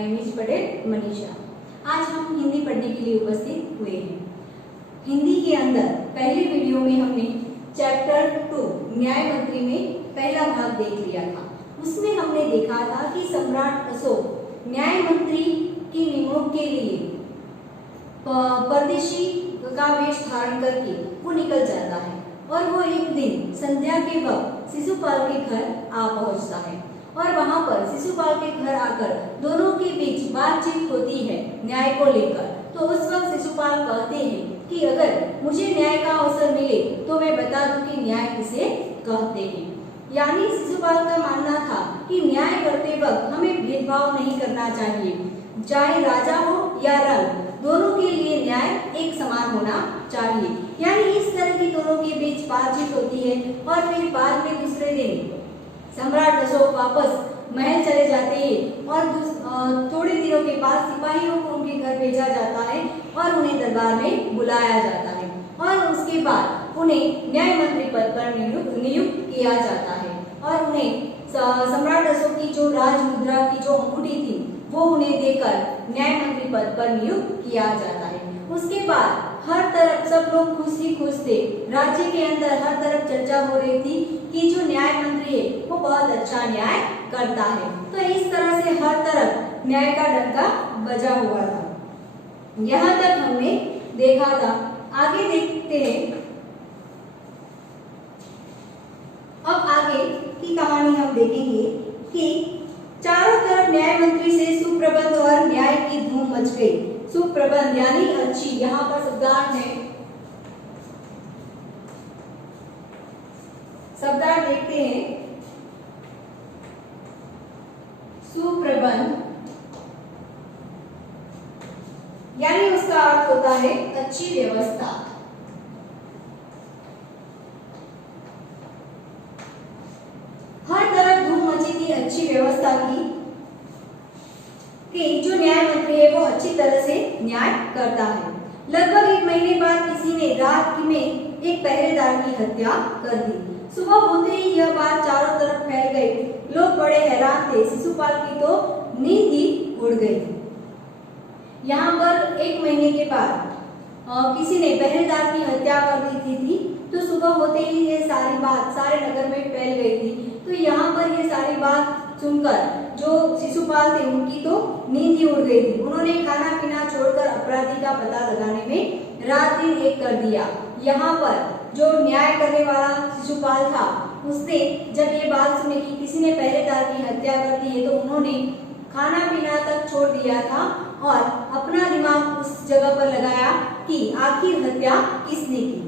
Name is Patel Manisha. आज हम हिंदी पढ़ने के लिए उपस्थित हुए हैं। हिंदी के अंदर पहले वीडियो में हमने चैप्टर 2 न्याय मंत्री में पहला भाग देख लिया था। उसमें हमने देखा था कि सम्राट अशोक न्याय मंत्री की नियुक्ति के लिए परदेशी का वेश धारण करके वो निकल जाता है और वो एक दिन संध्या के वक्त शिशुपाल के घर आ पहुंचता है और वहां पर शिशुपाल के घर आकर दोनों के बीच बातचीत होती है न्याय को लेकर। तो उस वक्त शिशुपाल कहते हैं कि अगर मुझे न्याय का अवसर मिले तो मैं बता दूं कि न्याय किसे कहते हैं। यानी शिशुपाल का मानना था कि न्याय करते वक्त हमें भेदभाव नहीं करना चाहिए, चाहे राजा हो या रंग, दोनों के लिए न्याय एक समान होना चाहिए। यानी इस तरह की दोनों के बीच बातचीत होती है और फिर बाद में दूसरे दिन सम्राट अशोक वापस महल चले जाते हैं और थोड़े दिनों के बाद सिपाहियों को उनके घर भेजा जाता है और उन्हें दरबार में बुलाया जाता है और उसके बाद उन्हें न्याय मंत्री पद पर नियुक्त किया जाता है और उन्हें सम्राट अशोक की जो राज मुद्रा की जो अंगूठी थी वो उन्हें देकर न्याय मंत्री पद पर नियुक्त किया जाता है। उसके बाद हर तरफ सब लोग खुश ही खुश थे। राज्य के अंदर हर तरफ चर्चा हो रही थी कि जो न्याय मंत्री है वो बहुत अच्छा न्याय करता है। तो इस तरह से हर तरफ न्याय का डंका बजा हुआ था। यहाँ तक हमने देखा था। आगे देखते हैं। अब आगे की कहानी हम देखेंगे कि चारों तरफ न्याय मंत्री से सुप्रबंध और न्याय की धूम मच गई। सुप्रबंध यानी अच्छी, यहाँ पर शब्दार्थ है। शब्दार्थ देखते हैं। सुप्रबंध यानी उसका अर्थ होता है अच्छी व्यवस्था। हर तरफ धूम मची थी अच्छी व्यवस्था की कि जो न्याय मंत्री है वो अच्छी तरह से न्याय करता है। लगभग 1 महीने बाद किसी ने रात में एक पहरेदार की हत्या कर दी। सुबह होते ही यह बात चारों तरफ फैल गई। लोग बड़े हैरान थे। शिशुपाल की तो नींद ही उड़ गई। यहाँ पर 1 महीने के बाद किसी ने पहरेदार की हत्या कर दी थी। तो सुबह होते ही ये सारी बात सारे नगर में फैल गई थी। तो यहाँ पर ये सारी बात सुनकर जो शिशुपाल थे उनकी तो नींद ही उड़ गई थी। उन्होंने खाना पीना छोड़कर अपराधी का पता लगाने में रात दिन एक कर दिया। यहाँ पर जो न्याय करने वाला शिशुपाल था उसने जब ये बात सुनी कि किसी ने पहरेदार की हत्या कर दी है तो उन्होंने खाना पीना तक छोड़ दिया था और अपना दिमाग उस जगह पर लगाया कि आखिर हत्या किसने की।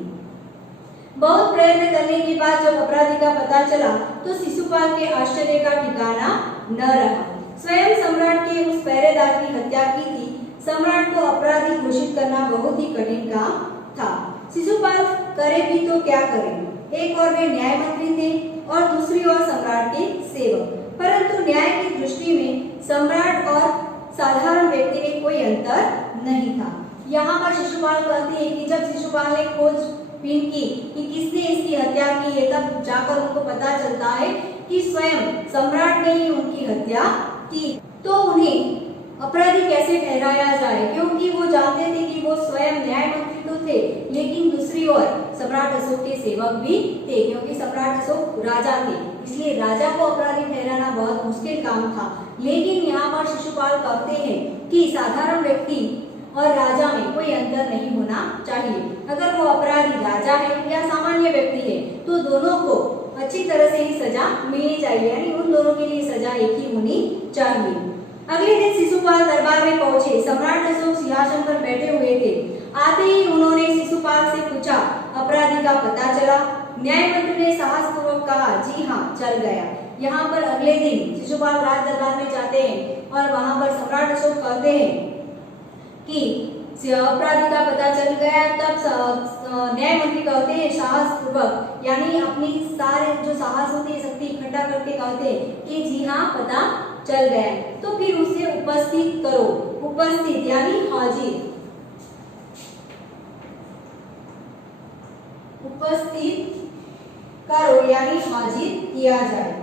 बहुत प्रयत्न करने के बाद जब अपराधी का पता चला तो शिशुपाल के आश्चर्य का ठिकाना न रहा। स्वयं सम्राट के उस पहरेदार की हत्या की थी। सम्राट को अपराधी घोषित करना बहुत ही कठिन काम था। शिशुपाल करे भी तो क्या करे। एक और वे न्याय मंत्री थे और दूसरी ओर सम्राट के सेवक। परंतु न्याय की दृष्टि में सम्राट और साधारण व्यक्ति में कोई अंतर नहीं था। यहाँ पर शिशुपाल कहते हैं कि जब शिशुपाल ने खोजबीन की कि किसने इसकी हत्या की है तब जाकर उनको पता चलता है कि स्वयं सम्राट ने ही उनकी हत्या की। तो उन्हें अपराधी कैसे ठहराया जाए, क्योंकि वो जानते थे कि वो स्वयं न्याय मंत्री तो थे लेकिन दूसरी ओर सम्राट अशोक के सेवक भी थे, क्योंकि सम्राट अशोक राजा थे, इसलिए राजा को अपराधी ठहराना बहुत मुश्किल काम था। लेकिन यहाँ पर शिशुपाल कहते हैं कि साधारण व्यक्ति और राजा में कोई अंतर नहीं होना चाहिए। अगर वो अपराधी राजा है या सामान्य व्यक्ति है तो दोनों को अच्छी तरह से ही सजा मिलनी चाहिए, यानी उन दोनों के लिए सजा एक ही होनी चाहिए। अगले दिन शिशुपाल दरबार में पहुंचे। सम्राट अशोक सिंहासन पर बैठे हुए थे। आते ही उन्होंने शिशुपाल से पूछा, अपराधी का पता चला? न्याय मंत्री ने साहस पूर्वक कहा, जी हाँ, चल गया। यहाँ पर अगले दिन शिशुपाल राज दरबार में जाते हैं और वहां पर सम्राट अशोक कहते हैं कि अपराधी का पता चल गया। तब न्याय मंत्री कहते हैं साहस पूर्वक, यानी अपनी सारे जो साहस होती है शक्ति इकट्ठा करके कहते हैं कि जी हाँ, पता चल गया। तो फिर उसे उपस्थित करो। उपस्थित यानी हाजिर। उपस्थित करो यानी हाजिर किया जाए।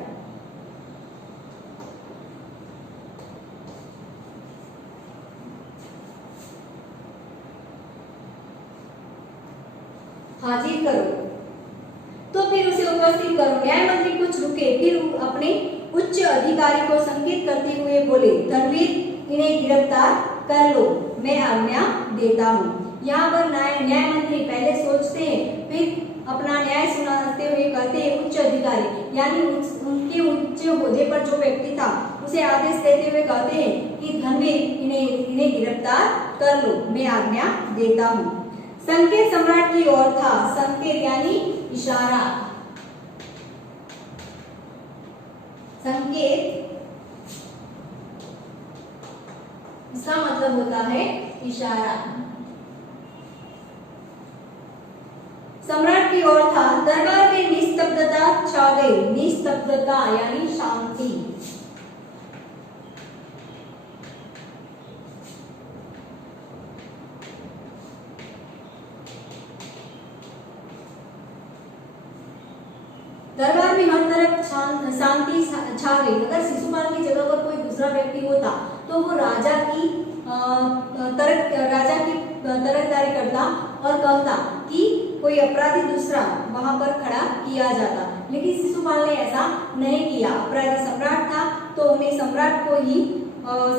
हाजिर करो। तो फिर उसे उपस्थित करो। न्याय मंत्री कुछ रुके, फिर अपने उच्च अधिकारी को संकेत करते हुए बोले, धनवीर इन्हें गिरफ्तार कर लो, मैं आज्ञा देता हूँ। यहाँ पर न्याय मंत्री पहले सोचते हैं, फिर अपना न्याय सुनाते हुए कहते हैं उच्च अधिकारी, यानी उनके उच्च ओहदे पर जो व्यक्ति था उसे आदेश देते हुए कहते हैं कि धनवीर इन्हें गिरफ्तार कर लो, मैं आज्ञा देता हूँ। संकेत सम्राट की ओर था। संकेत यानी इशारा। संकेत इसका मतलब होता है इशारा। सम्राट की ओर था। दरबार में निस्तब्धता छा गई। निस्तब्धता यानी शांति। दरबार में हर तरफ शांति छा गई। अगर शिशुपाल की जगह पर कोई दूसरा व्यक्ति होता तो वो राजा की तरफदारी करता और कहता कि कोई अपराधी दूसरा वहां पर खड़ा किया जाता, लेकिन शिशुपाल ने ऐसा नहीं किया। अपराधी सम्राट था तो उन्हें सम्राट को ही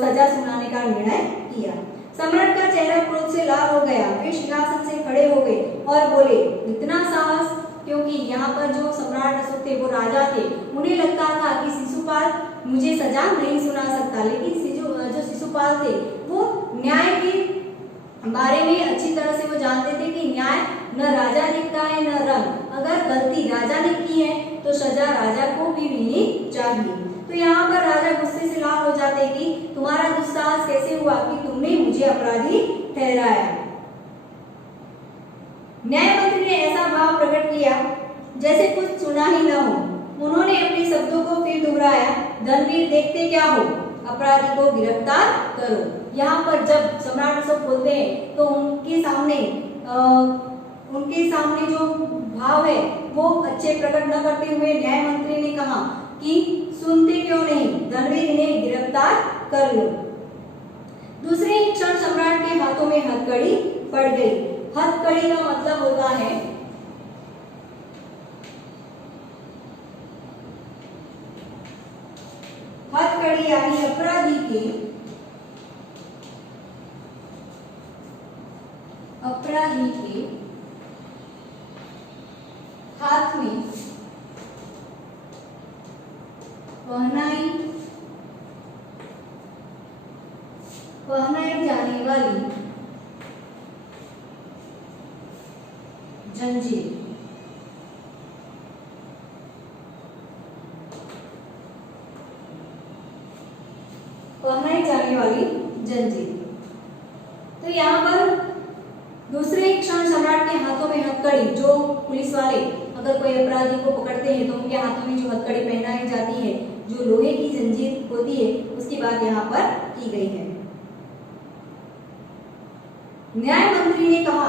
सजा सुनाने का निर्णय किया। सम्राट का चेहरा क्रोध से लाल हो गया। वे सिंहासन से खड़े हो गए और बोले, इतना साहस? क्योंकि यहाँ पर जो सम्राट अशोक थे वो राजा थे। उन्हें लगता था कि शिशुपाल मुझे सजा नहीं सुना सकता, लेकिन जो शिशुपाल थे वो न्याय के बारे में अच्छी तरह से वो जानते थे कि न्याय न राजा देखता है न रंग। अगर गलती राजा ने की है तो सजा राजा को भी मिलनी चाहिए। तो यहाँ पर राजा गुस्से से लाल हो जाते कि तुम्हारा दुस्साहस कैसे हुआ कि तुमने मुझे अपराधी ठहराया। न्याय मंत्री ने ऐसा भाव प्रकट किया जैसे कुछ सुना ही न हो। उन्होंने अपने शब्दों को फिर दोहराया, धनवीर देखते क्या हो, अपराधी को गिरफ्तार करो। यहाँ पर जब सम्राट अशोक बोलते हैं तो उनके सामने जो भाव है वो अच्छे प्रकट न करते हुए न्याय मंत्री ने कहा कि सुनते क्यों नहीं, धनवीर इन्हें गिरफ्तार कर लो। दूसरे ही क्षण सम्राट के हाथों में हथकड़ी पड़ गई। हथकड़ी का मतलब होता है हथकड़ी यानी अपराधी के हाथ में पहनाई जाने वाली जंजीर। पहनाई जाने वाली जंजीर। तो यहाँ पर दूसरे क्षण सम्राट के हाथों में हथकड़ी, जो पुलिस वाले अगर कोई अपराधी को पकड़ते हैं तो उनके हाथों में जो हथकड़ी पहनाई जाती है, जो लोहे की जंजीर होती है, उसकी बात यहाँ पर की गई है। न्याय मंत्री ने कहा,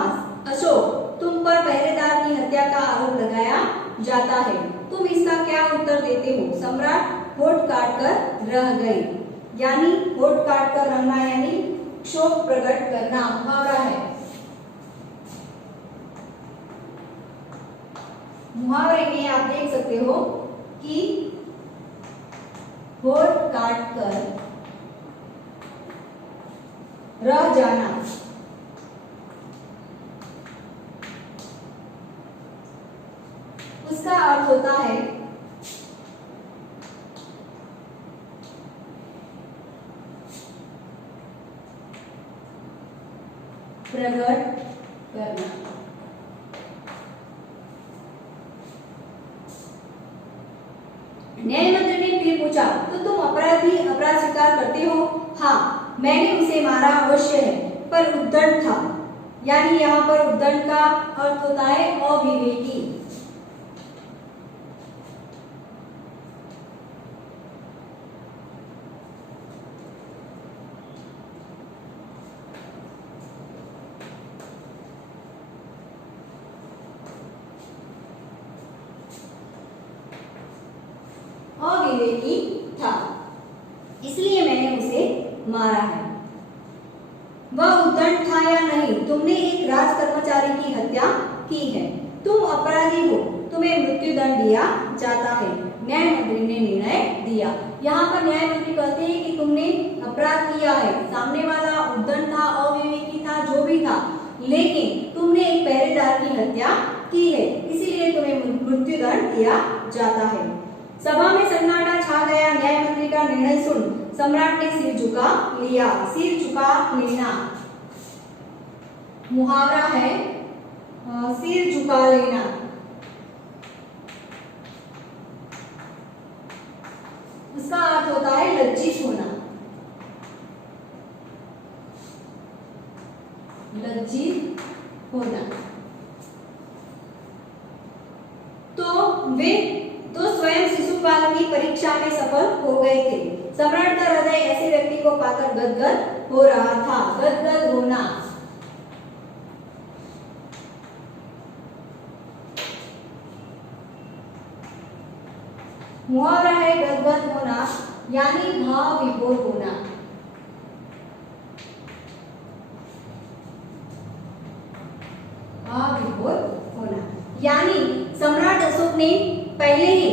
अशोक तुम पर पहरेदार की हत्या का आरोप लगाया जाता है, तुम इसका क्या उत्तर देते हो? सम्राट होठ काट कर रह गए। यानी होठ काट कर रहना यानी शोक प्रकट करना, मुहावरा है। मुहावरे में आप देख सकते हो कि होठ काट कर रह जाना। उसका अर्थ होता है प्रकट करना। न्याय मंत्री ने फिर पूछा, तो तुम अपराध स्वीकार करते हो? हाँ, मैंने उसे मारा अवश्य है, पर उद्दंड था। यानी यहाँ पर उद्दंड का अर्थ होता है अविवेकी। अविवेकी था, इसलिए मैंने उसे मारा है। वह उद्दंड था या नहीं, तुमने एक राज कर्मचारी की हत्या की है। तुम अपराधी हो, तुम्हें मृत्यु दंड दिया जाता है। न्याय मंत्री ने निर्णय दिया। यहाँ पर न्याय मंत्री कहते हैं कि तुमने अपराध किया है, सामने वाला उद्दंड था, अविवेकी था, जो भी था, लेकिन तुमने एक पहरेदार की हत्या की है, इसीलिए तुम्हें मृत्यु दंड दिया जाता है। सभा में सन्नाटा छा गया। न्याय मंत्री का निर्णय सुन सम्राट ने सिर झुका लिया। सिर झुका लेना मुहावरा है, सिर झुका लेना। उसका अर्थ होता है लज्जित होना। लज्जित होना। तो स्वयं शिशुपाल की परीक्षा में सफल हो गए थे। सम्राट का हृदय ऐसे व्यक्ति को पाकर गदगद हो रहा था। गदगद होना। मुहावरा है गदगद होना, यानी भाव विभोर होना। भाव विभोर होना, यानी सम्राट अशोक ने पहले ही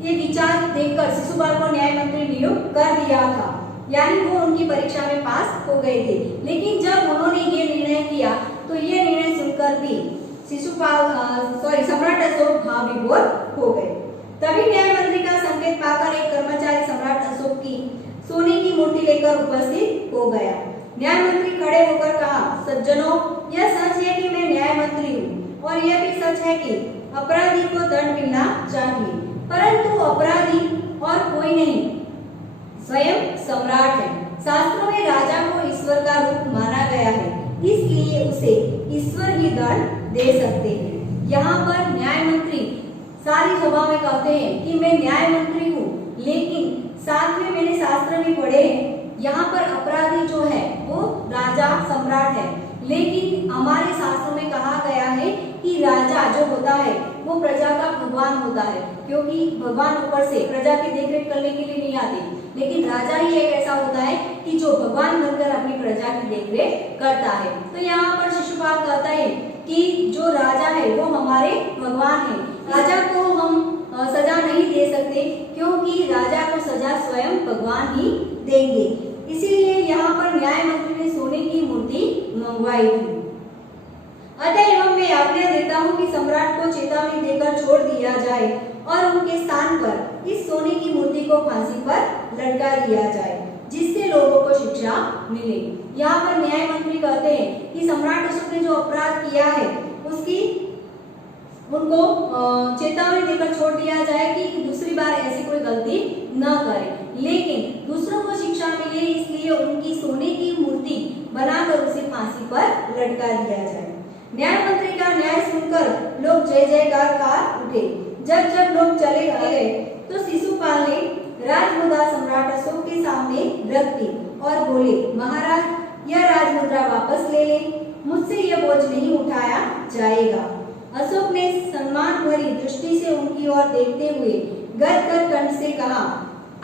ये विचार देखकर शिशुपाल को न्याय मंत्री नियुक्त कर दिया था, यानी वो उनकी परीक्षा में पास हो गए थे। लेकिन जब उन्होंने ये निर्णय किया तो ये निर्णय सुनकर भी सम्राट अशोक भाव विभोर हो गए। तभी न्याय मंत्री का संकेत पाकर एक कर्मचारी सम्राट अशोक की सोने की मूर्ति लेकर उपस्थित हो गया। न्याय मंत्री खड़े होकर कहा, सज्जनों, यह सच है कि मैं न्याय मंत्री हूँ और यह भी सच है कि अपराधी को दंड मिलना चाहिए, परंतु अपराधी और कोई नहीं, स्वयं सम्राट है। शास्त्रों में राजा को ईश्वर का रूप माना गया है, इसलिए उसे ईश्वर ही दंड दे सकते हैं। यहाँ पर न्याय मंत्री सारी सभा में कहते हैं कि मैं न्याय मंत्री हूँ, लेकिन साथ में मैंने शास्त्र भी पढ़े हैं, यहाँ पर अपराधी जो है वो राजा सम्राट है, लेकिन हमारे शास्त्रों में कहा गया है कि राजा जो होता है वो प्रजा का भगवान होता है, क्योंकि भगवान ऊपर से प्रजा की देखरेख करने के लिए नहीं आते, लेकिन राजा ही एक ऐसा होता है कि जो भगवान बनकर अपनी प्रजा की देखरेख करता है। तो यहाँ पर शिशुपाल कहता है कि जो राजा है वो हमारे भगवान है, राजा को हम सजा नहीं दे सकते, क्योंकि राजा को सजा स्वयं भगवान ही देंगे। इसीलिए यहाँ पर न्याय मंत्री ने सोने की मूर्ति मंगवाई थी। अतः मैं आज्ञा देता हूँ कि सम्राट को चेतावनी देकर छोड़ दिया जाए और उनके स्थान पर इस सोने की मूर्ति को फांसी पर लटका दिया जाए, जिससे लोगों को शिक्षा मिले। यहाँ पर न्याय मंत्री कहते हैं कि सम्राट अशोक ने जो अपराध किया है उनको चेतावनी देकर छोड़ दिया जाए कि दूसरी बार ऐसी कोई गलती न करे, लेकिन दूसरों को शिक्षा मिले, इसलिए उनकी सोने की मूर्ति बनाकर उसे फांसी पर लटका दिया जाए। न्याय मंत्री का न्याय सुनकर लोग जय जयकार उठे। जब जब लोग चले गए तो शिशुपाल ने राजमुद्रा सम्राट अशोक के सामने रख दी और बोले, महाराज, यह राजमुद्रा वापस ले लें, मुझसे यह बोझ नहीं उठाया जाएगा। अशोक ने सम्मान भरी दृष्टि से उनकी ओर देखते हुए गदगद कंठ से कहा,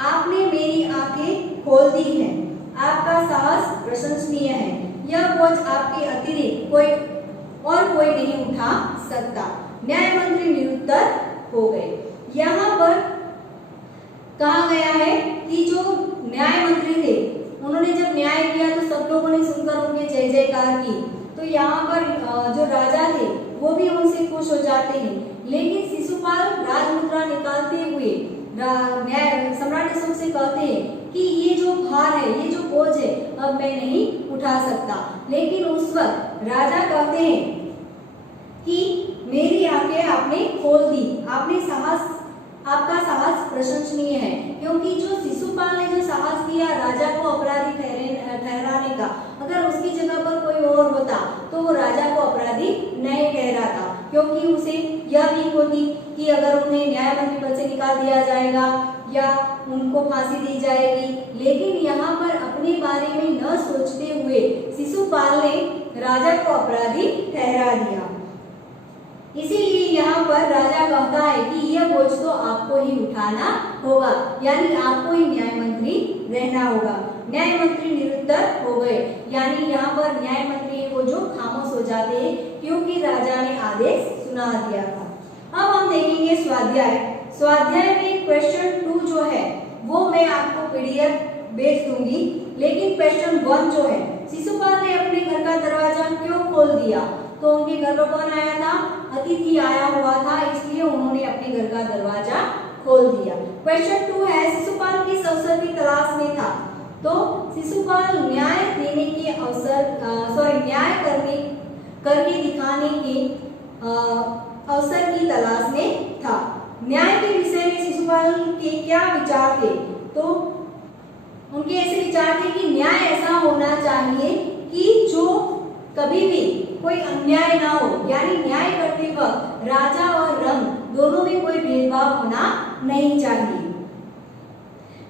आपने मेरी आंखें खोल दी हैं, आपका साहस प्रशंसनीय है, यह बोझ आपके अतिरिक्त कोई नहीं उठा सकता। न्याय मंत्री निरुत्तर हो गए। यहाँ पर कहा गया है कि जो न्याय मंत्री थे उन्होंने जब न्याय किया तो सब लोगों ने सुनकर उनके जय जयकार की। तो यहाँ पर जो राजा थे वो भी उनसे खुश हो जाते हैं, लेकिन शिशुपाल राजमुद्रा निकालते हुए सम्राट अशोक से कहते हैं कि ये जो भार है, ये जो बोझ है, अब मैं नहीं उठा सकता। लेकिन उस वक्त राजा कहते हैं कि मेरी आंखें आपने खोल दी, आपका साहस प्रशंसनीय है, क्योंकि जो शिशुपाल ने जो साहस किया राजा को अपराधी ठहराने का, अगर उसकी जगह पर कोई और होता तो वो राजा को अपराधी नहीं ठहराता, क्योंकि उसे यह भी होती कि अगर उन्हें न्याय मंत्री पद से निकाल दिया जाएगा या उनको फांसी दी जाएगी। लेकिन यहाँ पर अपने बारे में न सोचते हुए शिशुपाल ने राजा को अपराधी ठहरा दिया। इसीलिए यहाँ पर राजा कहता है कि यह बोझ तो आपको ही उठाना होगा, यानी आपको ही न्याय मंत्री रहना होगा। न्याय मंत्री निरुत्तर हो गए, यानी यहाँ पर न्याय मंत्री वो जो खामोश हो जाते हैं, क्योंकि राजा ने आदेश सुना दिया था। अब हम देखेंगे स्वाध्याय। स्वाध्याय में क्वेश्चन 2 जो है वो मैं आपको पीडीएफ भेज दूंगी, लेकिन क्वेश्चन 1 जो है, शिशुपाल ने अपने घर का दरवाजा क्यों खोल दिया? तो उनके घर पर कौन आया था? अतिथि आया हुआ था, इसलिए उन्होंने अपने घर का दरवाजा खोल दिया। क्वेश्चन 2 है, शिशुपाल किस अवसर की तलाश में था? तो शिशुपाल न्याय देने के न्याय करके दिखाने के अवसर की तलाश में था। न्याय के विषय में शिशुपाल के क्या विचार थे? तो उनके ऐसे विचार थे कि न्याय ऐसा होना चाहिए कि जो कभी भी कोई अन्याय ना हो, यानी न्याय करते वक्त राजा और रंग दोनों में कोई भेदभाव होना नहीं चाहिए।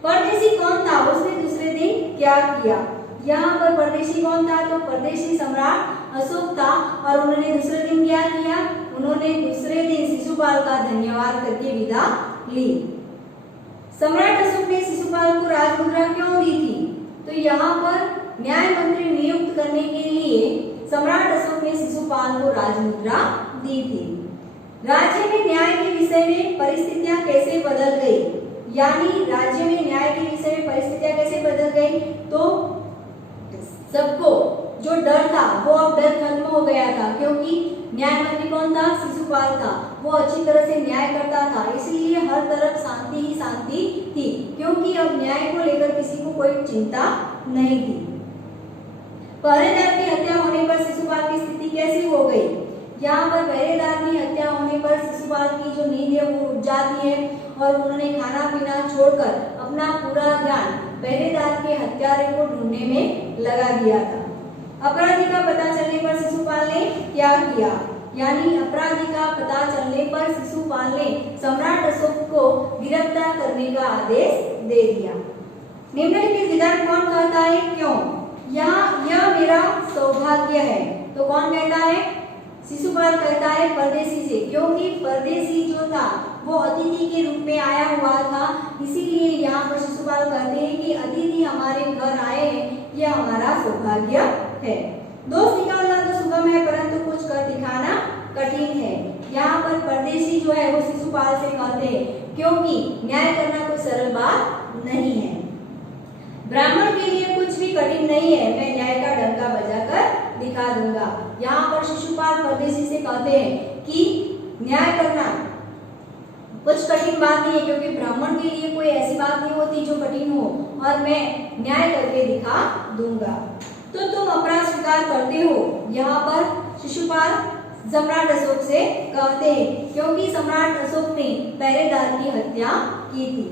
परदेशी कौन था? उसने दूसरे दिन क्या किया? यहाँ पर परदेशी कौन था? तो परदेशी सम्राट अशोक था, और उन्होंने दूसरे दिन क्या किया? उन्होंने दूसरे दिन शिशुपाल का धन्यवाद करके विदा ली। सम्राट अशोक ने शिशुपाल को राजमुद्रा क्यों दी थी? तो यहाँ पर न्याय मंत्री नियुक्त करने के लिए सम्राट अशोक ने शिशुपाल को राजमुद्रा दी थी। राज्य में न्याय के विषय में परिस्थितियां कैसे बदल गई? यानी राज्य में न्याय के विषय में परिस्थितियां कैसे बदल गई? तो सबको जो डर था वो अब डर खत्म हो गया था, क्योंकि न्याय मंत्री कौन था? शिशुपाल था। वो अच्छी तरह से न्याय करता था, इसलिए हर तरफ शांति ही शांति थी, क्योंकि अब न्याय को लेकर किसी को कोई चिंता नहीं थी। पहरेदार की हत्या होने पर शिशुपाल की स्थिति कैसी हो गई? यहाँ पर पहरेदार की हत्या होने पर शिशुपाल की जो नींद है वो उड़ जाती है, और उन्होंने खाना पीना छोड़कर अपना पूरा ध्यान पहरेदार के हत्यारे को ढूंढने में लगा दिया था। अपराधी का पता चलने पर शिशुपाल ने क्या किया? यानी अपराधी का पता चलने पर शिशुपाल ने सम्राट अशोक को गिरफ्तार करने का आदेश दे दिया। निम्नलिखित विधान कौन कहता है, क्यों? यह मेरा सौभाग्य है। तो कौन कहता है? शिशुपाल कहता है परदेशी से, क्योंकि परदेशी जो था वो अतिथि के रूप में आया हुआ था, इसीलिए यहाँ पर शिशुपाल कहते हैं कि अतिथि हमारे घर आए हैं, यह हमारा सौभाग्य है। दोष निकालना तो सुगम है, परंतु कुछ कर दिखाना कठिन है। यहाँ पर परदेशी जो है वो शिशुपाल से कहते हैं, क्योंकि न्याय करना कोई सरल बात नहीं है। ब्राह्मण के लिए कुछ भी कठिन नहीं है, मैं न्याय का डंका बजाकर दिखा दूंगा। यहाँ पर शिशुपाल परदेशी से कहते हैं कि न्याय करना कुछ कठिन बात नहीं है, क्योंकि ब्राह्मण के लिए कोई ऐसी बात नहीं होती जो कठिन हो, और मैं न्याय करके दिखा दूंगा। तो तुम अपराध स्वीकार करते हो? यहाँ पर शिशुपाल सम्राट अशोक से कहते हैं, क्योंकि सम्राट अशोक ने पहरेदार की हत्या की थी।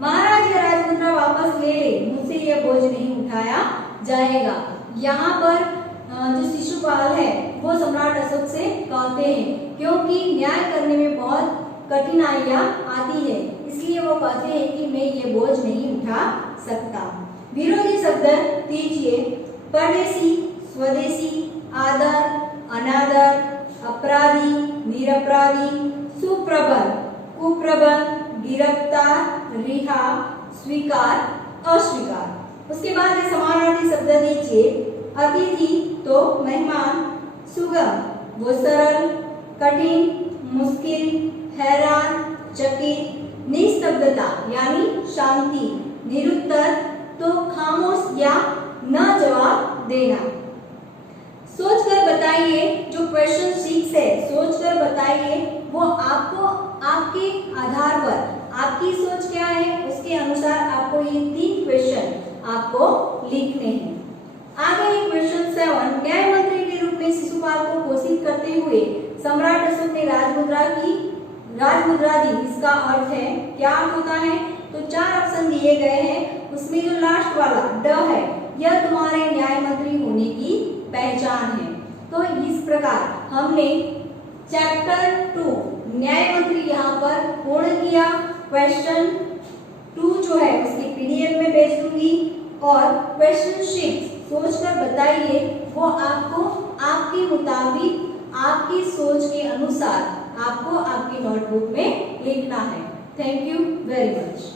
महाराज यह राजमुद्रा वापस ले ले, मुझसे यह बोझ नहीं उठाया जाएगा। यहाँ पर जो शिशुपाल है वो सम्राट अशोक से कहते हैं, क्योंकि न्याय करने में बहुत कठिनाइयां आती है, इसलिए वो कहते हैं कि मैं ये बोझ नहीं उठा सकता। विरोधी शब्द दीजिए। परदेशी, स्वदेशी, आदर, अनादर, अपराधी, निरपराधी, सुप्रबल, कुप्रबल, गिरफ्तार, रिहा, स्वीकार, अस्वीकार। उसके बाद ये समानार्थी शब्द दीजिए। अतिथि तो मेहमान, सुगम वो सरल, कठिन मुश्किल, हैरान चकित, निस्तब्धता यानी शांति, निरुत्तर तो खामोश या न जवाब देना। सोचकर बताइए, जो क्वेश्चन 6 है सोचकर बताइए, वो आपको आपके आधार पर आपकी सोच क्या है उसके अनुसार आपको ये 3 क्वेश्चन आपको लिखने हैं। आगे क्वेश्चन 7, न्याय मंत्री के रूप में शिशुपाल को घोषित करते हुए सम्राट अशोक ने राजमुद्रा दी, इसका अर्थ है, क्या अर्थ होता है? तो 4 ऑप्शन दिए गए हैं, उसमें जो लास्ट वाला ड है यह तुम्हारे न्याय मंत्री होने की पहचान है। तो इस प्रकार हमने चैप्टर 2 न्याय मंत्री यहाँ पर पूर्ण किया। क्वेश्चन 2 जो है उसकी पीडीएफ में भेज दूंगी, और क्वेश्चन 6 सोचकर बताइए, वो आपको आपके मुताबिक आपकी सोच के अनुसार आपको आपकी नोटबुक में लिखना है। Thank you very much.